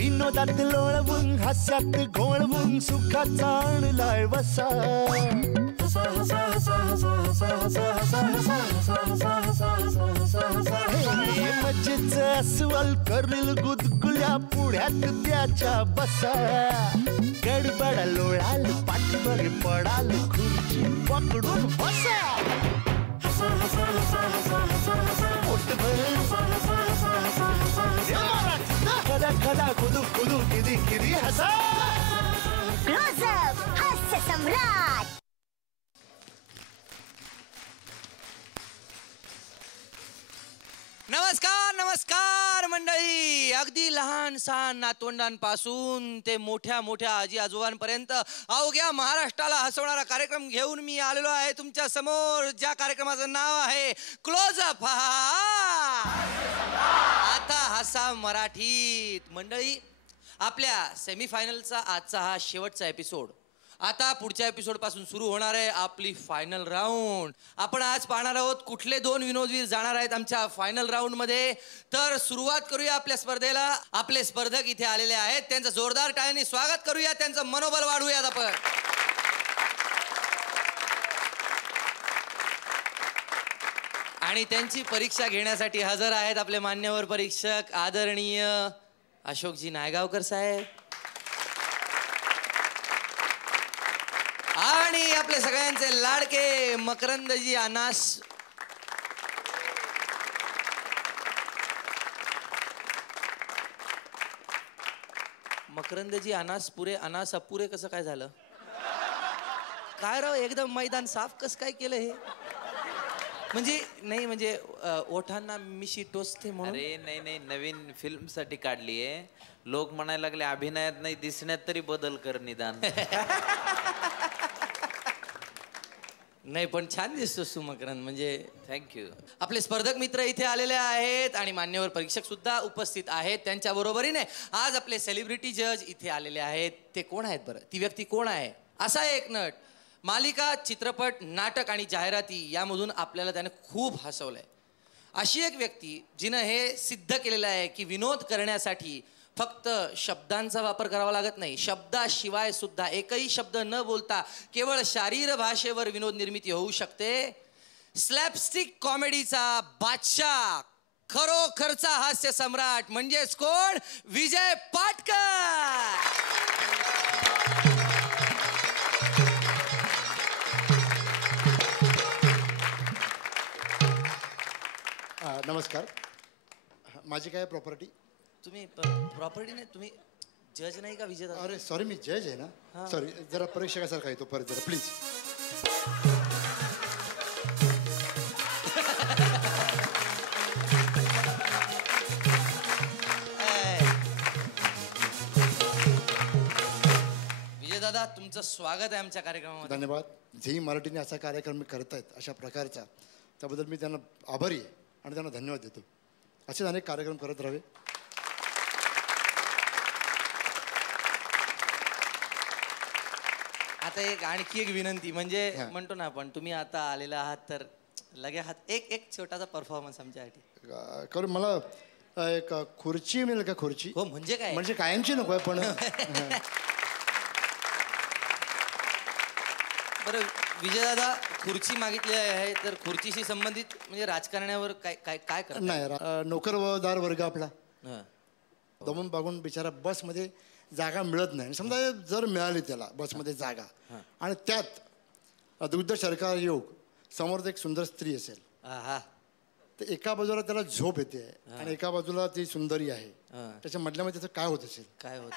विनोदात लोळवून हास्यात घोळवून सुखाचा आणलाय वसा मजेच अस्वल करील गुदगुल्या पुढ्यात त्याच्या बसा गडबड लोळाल पाठवर पडाल खुर्ची पकडून बसा खदा खदा खुदू खुदू किदी किदी हसा क्लोजअप हास्य सम्राट. नमस्कार नमस्कार मंडळी. अगदी लहान सहान नातवंडांपासून ते मोठ्या मोठ्या आजी आजोबांपर्यंत अवघ्या महाराष्ट्राला हसवणारा कार्यक्रम घेऊन मी आलेलो आहे तुमच्या समोर, ज्या कार्यक्रमाचं नाव आहे क्लोजअप. आता हसा मराठीत. मंडळी, आपल्या सेमीफायनलचा आजचा हा शेवटचा एपिसोड. आता पुढच्या एपिसोड पासून सुरू होणार आहे आपली फायनल राऊंड. आपण आज पाहणार आहोत कुठले दोन विनोदवीर जाणार आहेत आमच्या फायनल राऊंड मध्ये. तर सुरुवात करूया आपल्या स्पर्धेला. आपले स्पर्धक इथे आलेले आहेत, त्यांचं जोरदार टाळ्यांनी स्वागत करूया, त्यांचं मनोबल वाढवूयात आपण. आणि त्यांची परीक्षा घेण्यासाठी हजर आहेत आपले मान्यवर परीक्षक आदरणीय अशोकजी नायगावकर साहेब आणि आपले सगळ्यांचे लाडके मकरंदजी अनास. मकरंदजी अनासपुरे. अनास अपुरे कसं काय झालं काय राव? एकदम मैदान साफ कसं काय केलं हे? म्हणजे नाही म्हणजे ओठांना मिशी टोचते म्हणून. अरे नाही नाही, नवीन फिल्म साठी काढली आहे. लोक म्हणायला लागले अभिनयात नाही दिसण्यात तरी बदल कर निदान. नाही पण छान दिसतोस तू मकरंद, म्हणजे थँक्यू. आपले स्पर्धक मित्र इथे आलेले आहेत आणि मान्यवर परीक्षक सुद्धा उपस्थित आहेत. त्यांच्या बरोबरीने आज आपले सेलिब्रिटी जज इथे आलेले आहेत. ते कोण आहेत बरं? ती व्यक्ती कोण आहे? असा एक नट, मालिका, चित्रपट, नाटक आणि जाहिराती यामधून आपल्याला त्याने खूप हसवलंय. अशी एक व्यक्ती जिनं हे सिद्ध केलेलं आहे की विनोद करण्यासाठी फक्त शब्दांचा वापर करावा लागत नाही, शब्दाशिवाय सुद्धा एकही शब्द न बोलता केवळ शारीर भाषेवर विनोद निर्मिती होऊ शकते. स्लॅपस्टिक कॉमेडीचा बादशाह, खरोखरचा हास्य सम्राट म्हणजेच कोण? विजय पाटकर. नमस्कार. माझी काय प्रॉपर्टी? तुम्ही प्रॉपर्टी नाही, तुम्ही जज नाही का विजय? अरे सॉरी, मी जज आहे ना. सॉरी, जरा परीक्षकासारखा येतो परत जरा प्लीज. विजय दादा, तुमचं स्वागत आहे आमच्या कार्यक्रमामध्ये. धन्यवाद. झी मराठीने असा कार्यक्रम करतायत अशा प्रकारचा, त्याबद्दल मी त्यांना आभारी आहे आणि त्यांना धन्यवाद देतो. असेच अनेक कार्यक्रम करत राहावे. आता एक आणखी एक विनंती, म्हणजे म्हणतो ना आपण, तुम्ही आता आलेला आहात तर लगे आहात, एक छोटासा परफॉर्मन्स आमच्यासाठी करून. मला एक खुर्ची मिळेल का? खुर्ची? हो. म्हणजे काय? म्हणजे कायमची नको आहे पण. बरं विजय दादा, खुर्ची मागितली आहे तर खुर्चीशी संबंधित म्हणजे राजकारण्यावर काय काय काय करत नाही. नोकरदार वर्ग आपला दमून बागून बिचारा बसमध्ये जागा मिळत नाही. समजा जर मिळाली त्याला बसमध्ये जागा आणि त्यात दुग्ध शर्करा योग समोर एक सुंदर स्त्री असेल, तर एका बाजूला त्याला झोप येते आणि एका बाजूला ती सुंदरी आहे, त्याच्या मधल्यामध्ये त्याचं काय होत असेल? काय होत?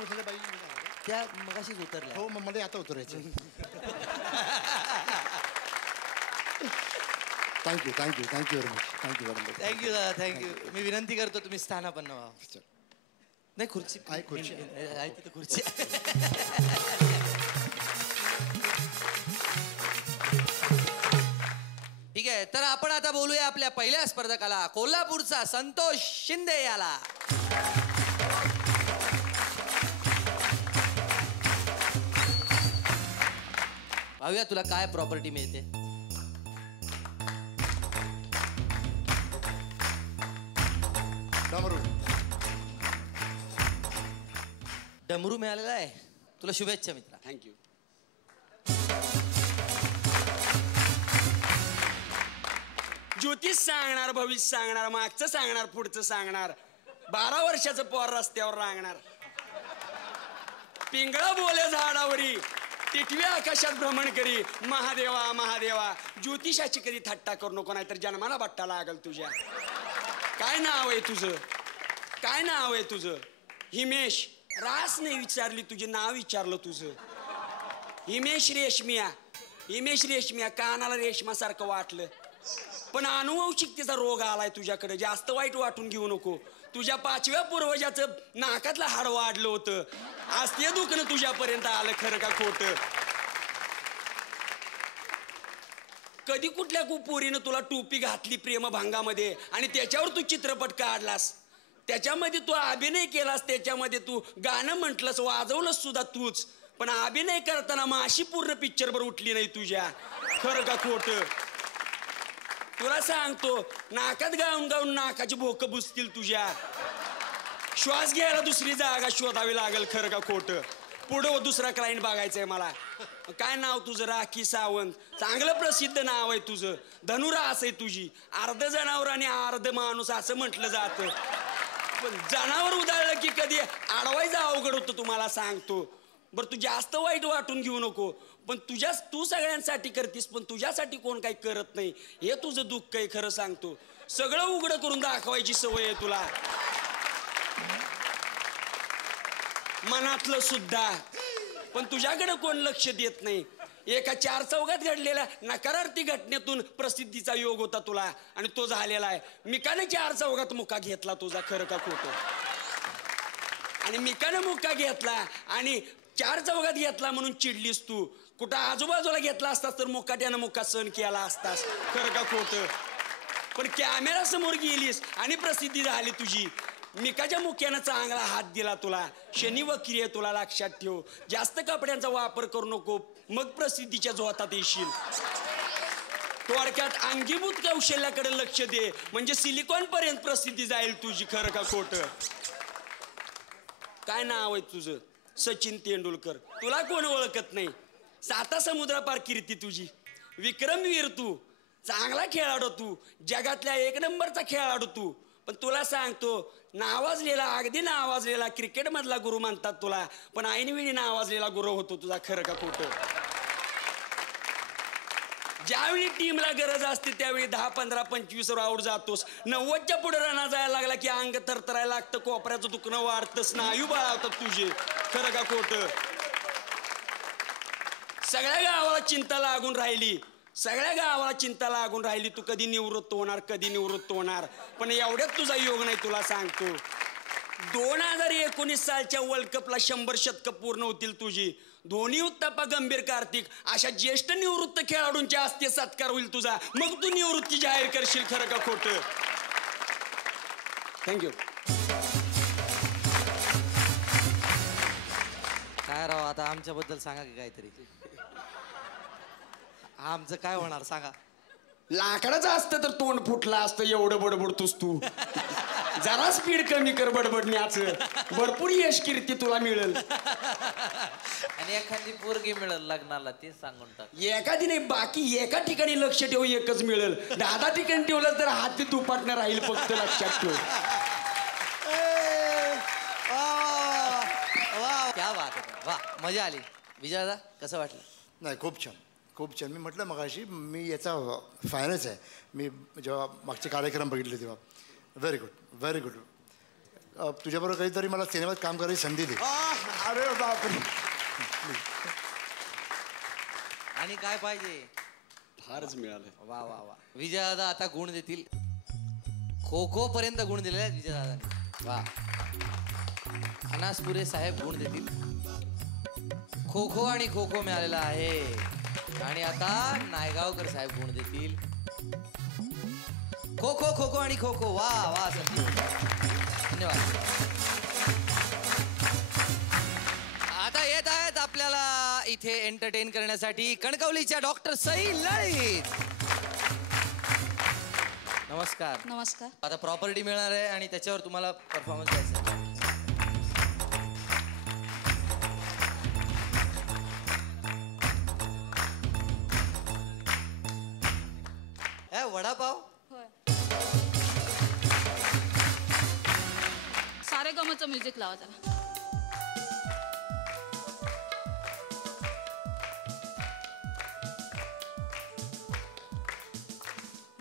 वर्षाच्या बाई त्या मगाशीच उतरल्या. हो मग मध्ये आता उतरायचं. Thank you thank you thank you very much thank you very much. Thank you दादा थँक्यू. मी विनंती करतो तुम्ही स्थानापन्न व्हा. नाही खुर्ची आहे खुर्ची. आहे तिथे खुर्ची. ठीक आहे तर आपण आता बोलूया आपल्या पहिल्या स्पर्धकाला कोल्हापूरचा संतोष शिंदे याला. पाहूया तुला काय प्रॉपर्टी मिळते. डमरू मिळालेला आहे तुला. शुभेच्छा मित्रा. थँक्यू. ज्योतिष सांगणार, भविष्य सांगणार, मागचं सांगणार, पुढचं सांगणार, 12 वर्षाचं पोर रस्त्यावर रांगणार, पिंगळा बोले झाडावरी, टिटवी आकाशात भ्रमण करी, महादेवा महादेवा. ज्योतिषाची कधी थट्टा करू नको, नाहीतर जन्माला बट्टा लागल तुझ्या. काय नाव आहे तुझं? काय नाव आहे तुझं? हिमेश. रास नाही विचारली, तुझे नाव विचारलं तुझं. हिमेश रेशमिया. हिमेश रेशमिया. कानाला रेशमासारखं वाटलं, पण अनुवंशिकतेचा रोग आलाय तुझ्याकडे. जास्त वाईट वाटून घेऊ नको. तुझ्या 5व्या पूर्वजाचं नाकातलं हाड वाढलं होतं, आज ते दुखणं तुझ्यापर्यंत आलं. खरं का खोटं? कधी कुठल्या पोरीनं तुला टोपी घातली प्रेमभंगामध्ये आणि त्याच्यावर तू चित्रपट काढलास, त्याच्यामध्ये तू अभिनय केलास, त्याच्यामध्ये तू गाणं म्हटलंस, वाजवलंस सुद्धा तूच, पण अभिनय करताना माशी पूर्ण पिक्चरवर उठली नाही तुझ्या. खरं का खोटं? तुला सांगतो, नाकात गाऊन गाऊन नाकाची भोक बुजतील तुझ्या. श्वास घ्यायला दुसरी जागा शोधावी लागेल. खरं का खोटं? पुढं दुसरा क्लायंट बघायचंय मला. काय नाव तुझं? राखी सावंत. चांगलं प्रसिद्ध नाव आहे तुझं. धनुरास आहे तुझी. अर्ध जनावर आणि अर्ध माणूस असं म्हटलं जातं, पण जनावर उदाळलं की कधी अडवायचं अवघड होतं तुम्हाला सांगतो. बरं तू जास्त वाईट वाटून घेऊ नको, पण तू सगळ्यांसाठी करतीस, पण तुझ्यासाठी कोण काही करत नाही, हे तुझं दुःख आहे. खरं सांगतो, सगळं उघडं करून दाखवायची सवय आहे तुला, मनातलं सुद्धा. पण तुझ्याकडे कोण लक्ष देत नाही. एका 4 चौघात घडलेल्या नकारार्थी घटनेतून प्रसिद्धीचा योग होता तुला, आणि तो झालेला आहे. मिकाने 4 चौघात मुका घेतला तुझा. खरं का खोटं? आणि मिकाने मुका घेतला आणि 4 चौघात घेतला म्हणून चिडलीस तू. कुठं आजूबाजूला घेतला असतास तर मुकाट्यानं मुका सण केला असतास. खरं का खोटं? पण कॅमेरा समोर गेलीस आणि प्रसिद्धी झाली तुझी. मिकाच्या मुक्यानं चांगला हात दिला तुला. शनी वक्री आहे तुला, लक्षात ठेव. जास्त कपड्यांचा वापर करू नको, मग प्रसिद्धीच्या झोतात येशील. थोडक्यात अंगीभूत कौशल्याकडे लक्ष दे, म्हणजे सिलिकॉन पर्यंत प्रसिद्धी जाईल तुझी. खरं का खोटं? काय नाव आहे तुझं? सचिन तेंडुलकर. तुला कोण ओळखत नाही. 7 समुद्रापार कीर्ती तुझी. विक्रमवीर तू. चांगला खेळाडू तू. जगातल्या 1 नंबरचा खेळाडू तू. पण तुला सांगतो, नावाजलेला, अगदी नावाजलेला क्रिकेट मधला गुरु म्हणतात तुला, पण ऐनवेळी नावाजलेला गुरु होतो तुझा. खरं का खोटं? ज्यावेळी टीमला गरज असते त्यावेळी 10, 15, 25 आउट जातोस. 90च्या पुढे रना जायला लागला की अंग थरथरायला लागतं, कोपऱ्याचं दुखणं वाढतं, स्नायू बाळावतात तुझे. खरं का खोटं? सगळ्या गावाला चिंता लागून राहिली. सगळ्या गावाला चिंता लागून राहिली, तू कधी निवृत्त होणार, कधी निवृत्त होणार. पण एवढ्यात तुझा योग नाही. तुला सांगतो, 2019 सालच्या वर्ल्ड कपला 100 शतकं पूर्ण होतील तुझी. धोनी, उत्तप्पा, गंभीर, कार्तिक अशा ज्येष्ठ निवृत्त खेळाडूंच्या हस्ते सत्कार होईल तुझा. मग तू निवृत्ती जाहीर करशील. खरं का खोटं? थँक्यू. काय राव, आता आमच्याबद्दल सांगा की काहीतरी. आमचं काय होणार सांगा. लाकडाचं असतं तर तोंड फुटलं असतं. एवढं बडबडतोस तू. जरा स्पीड कमी कर बडबडण्याचं. भरपूर यश कीर्ती तुला मिळेल. आणि एखादी पोरगी मिळेल लग्नाला, ते सांगून टाक. एखादी नाही, बाकी एका ठिकाणी लक्ष ठेव, एकच मिळेल. 10 ठिकाणी ठेवलं तर हाती दुपाटणं राहील फक्त. लक्षात ठेव. क्या बात आहे. वा, मजा आली. विजयदा कसं वाटलं? नाही खूप छान खूप छान. मी म्हटलं मगाशी मी याचा फॅनच आहे. मी जेव्हा मागचे कार्यक्रम बघितले तेव्हा व्हेरी गुड व्हेरी गुड. तुझ्याबरोबर कधीतरी मला सिनेमात काम करायची संधी दे. अरे बापरे. आणि काय पाहिजे? फारच मिळालं. वा वा वा. विजयदादा आता गुण देतील. खो खो पर्यंत गुण दिलेले आहेत विजयदादांनी. वा. अनासपुरे साहेब गुण देतील. खो खो आणि खो खो मिळालेला आहे. आणि आता नायगावकर साहेब गुण देतील. खो खो खो खो आणि खो खो. वा वा संदीप. धन्यवाद. आता येत आहेत आपल्याला इथे एंटरटेन करण्यासाठी कणकवलीच्या डॉक्टर सई लळित. नमस्कार. नमस्कार. आता प्रॉपर्टी मिळणार आहे आणि त्याच्यावर तुम्हाला परफॉर्मन्स द्यायचा आहे. वडापाव. होय. सारे गमचं म्युझिक लावा जरा.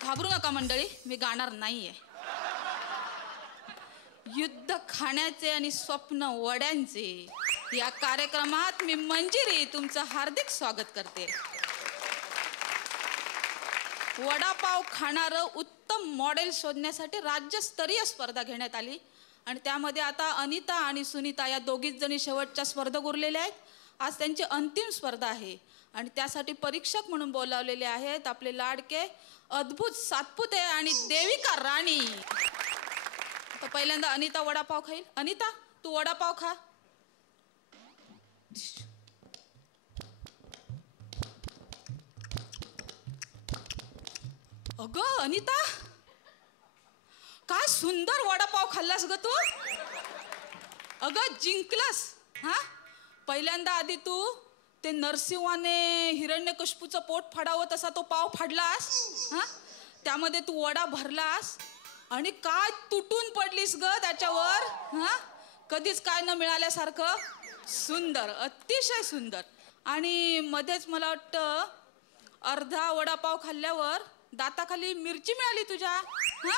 घाबरू नका मंडळी, मी गाणार नाहीये. युद्ध खाण्याचे आणि स्वप्न वड्यांचे या कार्यक्रमात मी मंजिरी तुमचं हार्दिक स्वागत करते. वडापाव खाणारं उत्तम मॉडेल शोधण्यासाठी राज्यस्तरीय स्पर्धा घेण्यात आली आणि त्यामध्ये आता अनिता आणि सुनीता या दोघीच जणी शेवटच्या स्पर्धक उरलेल्या आहेत. आज त्यांची अंतिम स्पर्धा आहे आणि त्यासाठी परीक्षक म्हणून बोलावलेले आहेत आपले लाडके अद्भुत सातपुते आणि देविका राणी. तर पहिल्यांदा अनिता वडापाव खाईल. अनिता, तू वडापाव खा. अगं अनिता, काय सुंदर वडापाव खाल्लास ग तू. अगं जिंकलास. हा, पहिल्यांदा आधी तू ते नरसिंहाने हिरण्यकश्यपूचं पोट फाडावं तसा तो पाव फाडलास. हा, त्यामध्ये तू वडा भरलास आणि काय तुटून पडलीस ग त्याच्यावर. हा, कधीच काय न मिळाल्यासारखं. सुंदर, अतिशय सुंदर. आणि मध्येच मला वाटतं अर्धा वडापाव खाल्ल्यावर दाताखाली मिरची मिळाली तुझ्या. हा,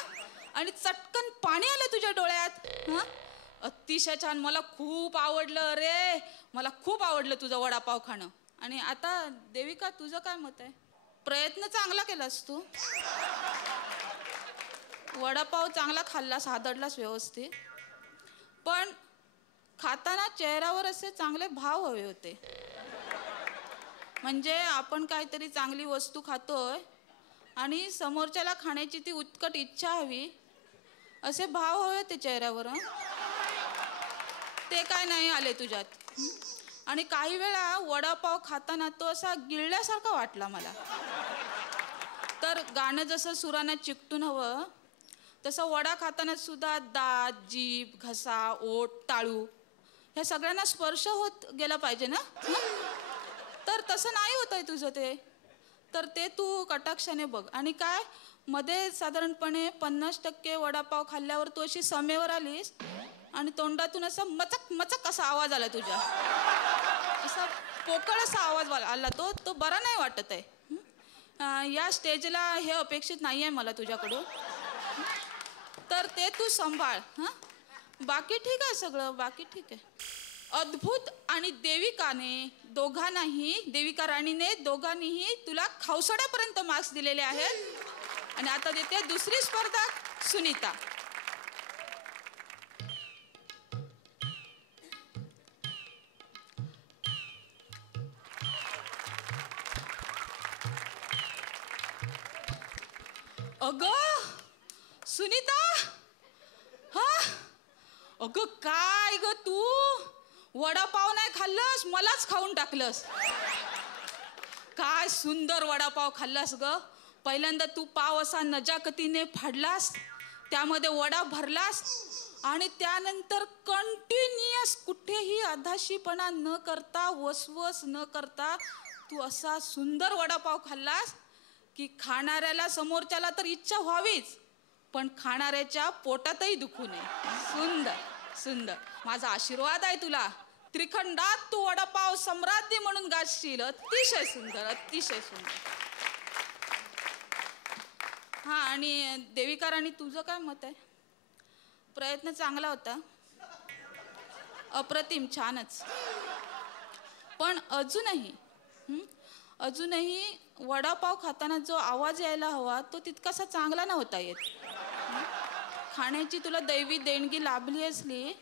आणि चटकन पाणी आलं तुझ्या डोळ्यात. हा, अतिशय छान. मला खूप आवडलं रे. मला खूप आवडलं तुझं वडापाव खाणं. आणि आता देविका, तुझं काय मत आहे? प्रयत्न चांगला केलास तू. वडापाव चांगला खाल्लास, हादडलास व्यवस्थित. पण खाताना चेहऱ्यावर असे चांगले भाव हवे होते. म्हणजे आपण काहीतरी चांगली वस्तू खातोय आणि समोरच्याला खाण्याची ती उत्कट इच्छा हवी, असे भाव हवे होते चेहऱ्यावर. ते काय नाही आले तुझ्यात. आणि काही वेळा वडापाव खाताना तो असा गिळल्यासारखा वाटला मला. तर गाणं जसं सुरांना चिकटून हवं तसं वडा खाताना सुद्धा दात, जीभ, घसा, ओठ, टाळू ह्या सगळ्यांना स्पर्श होत गेला पाहिजे ना. तर तसं नाही होत आहे तुझं ते. तर ते तू कटाक्षाने बघ. आणि काय मध्ये साधारणपणे 50% वडापाव खाल्ल्यावर तू अशी समेवर आलीस आणि तोंडातून असा मचक मचक असा आवाज आला तुझ्या. असा पोकळ असा आवाज आला. तो बरा नाही वाटत आहे. या स्टेजला हे अपेक्षित नाही आहे मला तुझ्याकडून. तर ते तू सांभाळ. हां, बाकी ठीक आहे सगळं, बाकी ठीक आहे. अद्भुत आणि देविकाने दोघांनाही, देविका राणीने दोघांनीही तुला खावसड्यापर्यंत मार्क्स दिलेले आहेत. आणि आता देते दुसरी स्पर्धा सुनीता. अगं सुनीता, हा, अगं काय ग तू वडापाव नाही खाल्लंस, मलाच खाऊन टाकलंस. काय सुंदर वडापाव खाल्लास ग. पहिल्यांदा तू पाव असा नजाकतीने फाडलास, त्यामध्ये वडा भरलास आणि त्यानंतर कंटिन्युअस कुठेही अधाशीपणा न करता, वसवस न करता तू असा सुंदर वडापाव खाल्लास की खाणाऱ्याला, समोरच्याला तर इच्छा व्हावीच, पण खाणाऱ्याच्या पोटातही दुखू नये. सुंदर सुंदर. माझा आशीर्वाद आहे तुला. त्रिखंडात तू वडापाव सम्राज्ञी म्हणून गाजशील. अतिशय सुंदर, अतिशय सुंदर. हा, आणि देविका राणी, तुझं काय मत आहे? प्रयत्न चांगला होता. अप्रतिम, छानच. पण अजूनही वडापाव खाताना जो आवाज यायला हवा तो तितकासा चांगला नव्हता येत. खाण्याची तुला दैवी देणगी लाभली असली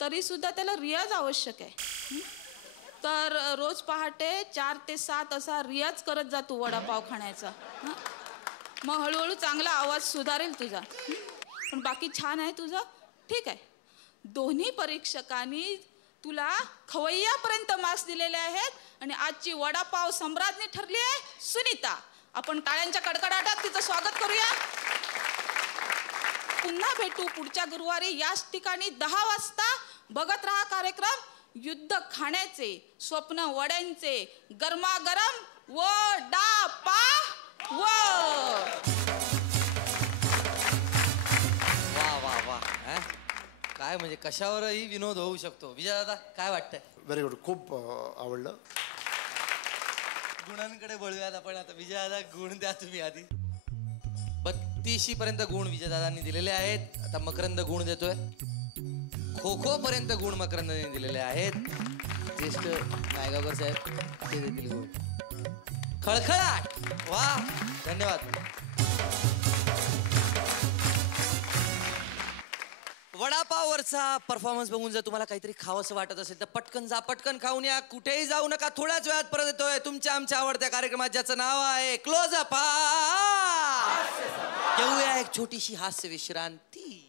तरी सुद्धा त्याला रियाज आवश्यक आहे. तर रोज पहाटे 4 ते 7 असा रियाज करत जा तू वडापाव खाण्याचा. मग हळूहळू चांगला आवाज सुधारेल तुझा. पण बाकी छान आहे तुझं, ठीक आहे. दोन्ही परीक्षकांनी तुला खवय्यापर्यंत मार्क्स दिलेले आहेत आणि आजची वडापाव सम्राज्ञी ठरली आहे सुनीता. आपण टाळ्यांच्या कडकडाटात तिचं स्वागत करूया. पुन्हा भेटू पुढच्या गुरुवारी याच ठिकाणी 10 वाजता. बघत राहा कार्यक्रम युद्ध खाण्याचे, स्वप्न वड्यांचे, गरमागरम वडापाव. वा वा. काय म्हणजे कशावरही विनोद होऊ शकतो. विजय दादा काय वाटतंय? व्हेरी गुड, खूप आवडलं. गुणांकडे वळूयात आपण आता. विजय दादा गुण द्या तुम्ही आधी. 32 पर्यंत गुण विजय दादांनी दिलेले आहेत. आता मकरंद गुण देतोय. खो खो पर्यंत गुण मकरंदने दिलेले आहेत. ज्येष्ठ नायगावकर साहेब ते देतील गुण. खळखळाट, वा, धन्यवाद. वडापाववरचा परफॉर्मन्स बघून जर तुम्हाला काहीतरी खावंसं वाटत असेल तर पटकन जा, पटकन खाऊन या. कुठेही जाऊ नका. थोड्याच वेळात परत येतोय तुमच्या आमच्या आवडत्या कार्यक्रमात ज्याचं नाव आहे क्लोज अप. घेऊया एक छोटीशी हास्य विश्रांती.